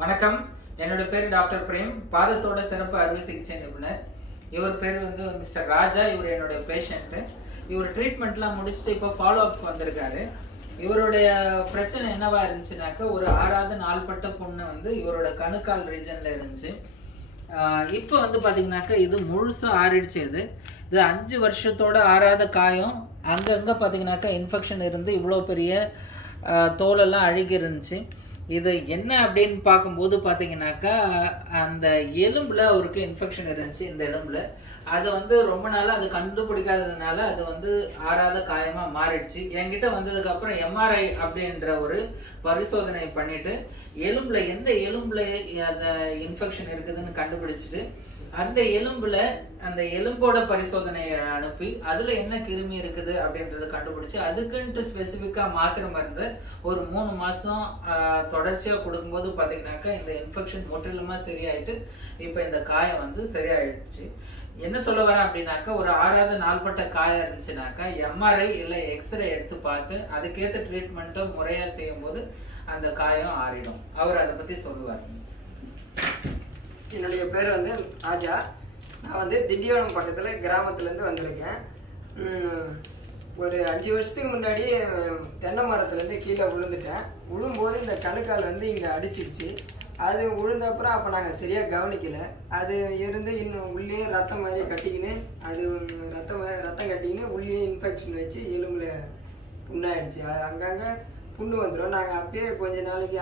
வணக்கம். என்னோட பேர் டாக்டர் பிரேம், பாதத்தோட சிறப்பு அறுவை சிகிச்சை நிபுணர். இவர் பேர் மிஸ்டர் ராஜா. இவர் என்னுடைய பேஷண்ட். இவர் ட்ரீட்மெண்ட்லாம் முடிச்சுட்டு இப்போ ஃபாலோ அப் வந்திருக்காரு. இவருடைய பிரச்சனை என்னவா இருந்துச்சுனாக்கா, ஒரு 6வது நாள்பட்ட புண்ணு இவரோட கணுக்கால் ரீஜன்ல இருந்துச்சு. இப்போ பார்த்தீங்கன்னாக்கா இது முழுசா ஆறிடுச்சு. இது 5 வருஷத்தோட ஆறாத காயம். அங்கங்கே பார்த்தீங்கன்னாக்கா இன்ஃபெக்ஷன் இருந்து இவ்வளோ பெரிய தோலெல்லாம் அழுகி இருந்துச்சு. இது என்ன அப்படின்னு பார்க்கும்போது பார்த்தீங்கன்னாக்கா, அந்த எலும்புல அவருக்கு இன்ஃபெக்ஷன் இருந்துச்சு. இந்த எலும்புல அதை ரொம்ப நாளாக அது கண்டுபிடிக்காததுனால அது ஆறாத காயமாக மாறிடுச்சு. என்கிட்ட வந்ததுக்கப்புறம் எம்ஆர்ஐ அப்படின்ற ஒரு பரிசோதனை பண்ணிட்டு எலும்புல எந்த எலும்புல அந்த இன்ஃபெக்ஷன் இருக்குதுன்னு கண்டுபிடிச்சிட்டு அந்த எலும்போட பரிசோதனையை அனுப்பி அதுல என்ன கிருமி இருக்குது அப்படின்றத கண்டுபிடிச்சு அதுக்குன்ட்டு ஸ்பெசிஃபிக்கா மாத்திரை மருந்து ஒரு 3 மாசம் தொடர்ச்சியா கொடுக்கும்போது பாத்தீங்கன்னாக்கா இந்த இன்ஃபெக்ஷன் முற்றிலுமா சரியாயிட்டு இப்ப இந்த காயம் சரியாயிடுச்சு. என்ன சொல்ல வரேன் அப்படின்னாக்கா, ஒரு 6வது நாள்பட்ட காயம் இருந்துச்சுனாக்கா எம்ஆர்ஐ இல்லை எக்ஸ்ரே எடுத்து பார்த்து அதுக்கேற்ற ட்ரீட்மெண்ட்டும் முறையா செய்யும் போது அந்த காயம் ஆறிடும். அவர் அதை பத்தி சொல்லுவார். என்னுடைய பேர் ராஜா. நான் திண்டிவனம் பக்கத்தில் கிராமத்துலேருந்து வந்திருக்கேன். ஒரு 5 வருஷத்துக்கு முன்னாடி தென்னை மரத்துலேருந்து கீழே விழுந்துட்டேன். விழும்போது இந்த கணுக்கால் இங்கே அடிச்சிருச்சு. அது விழுந்தப்புறம் அப்போ நாங்கள் சரியாக கவனிக்கலை. அது இருந்து இன்னும் உள்ளே ரத்தம் மாதிரி கட்டிக்கின்னு அது ரத்தம் கட்டிக்கின்னு உள்ளே இன்ஃபெக்ஷன் வச்சு எலும்புல புண்ணாயிடுச்சு. அது அங்கங்கே புண்ணு வந்துடும். நாங்கள் அப்பயே கொஞ்ச நாளைக்கு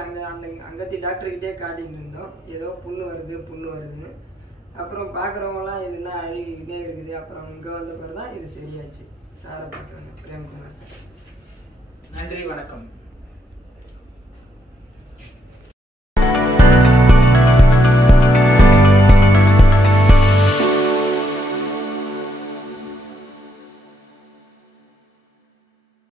அங்கத்தி டாக்டர்கிட்டே காட்டிகிட்டு இருந்தோம், ஏதோ புண்ணு வருதுன்னு. அப்புறம் பார்க்குறவங்களாம் இது என்ன அழுகிக்கிட்டே இருக்குது. அப்புறம் இங்கே வந்த பிறகு தான் இது சரியாச்சு. சாரை பார்த்து பிரேம்குமார் சார். நன்றி, வணக்கம்.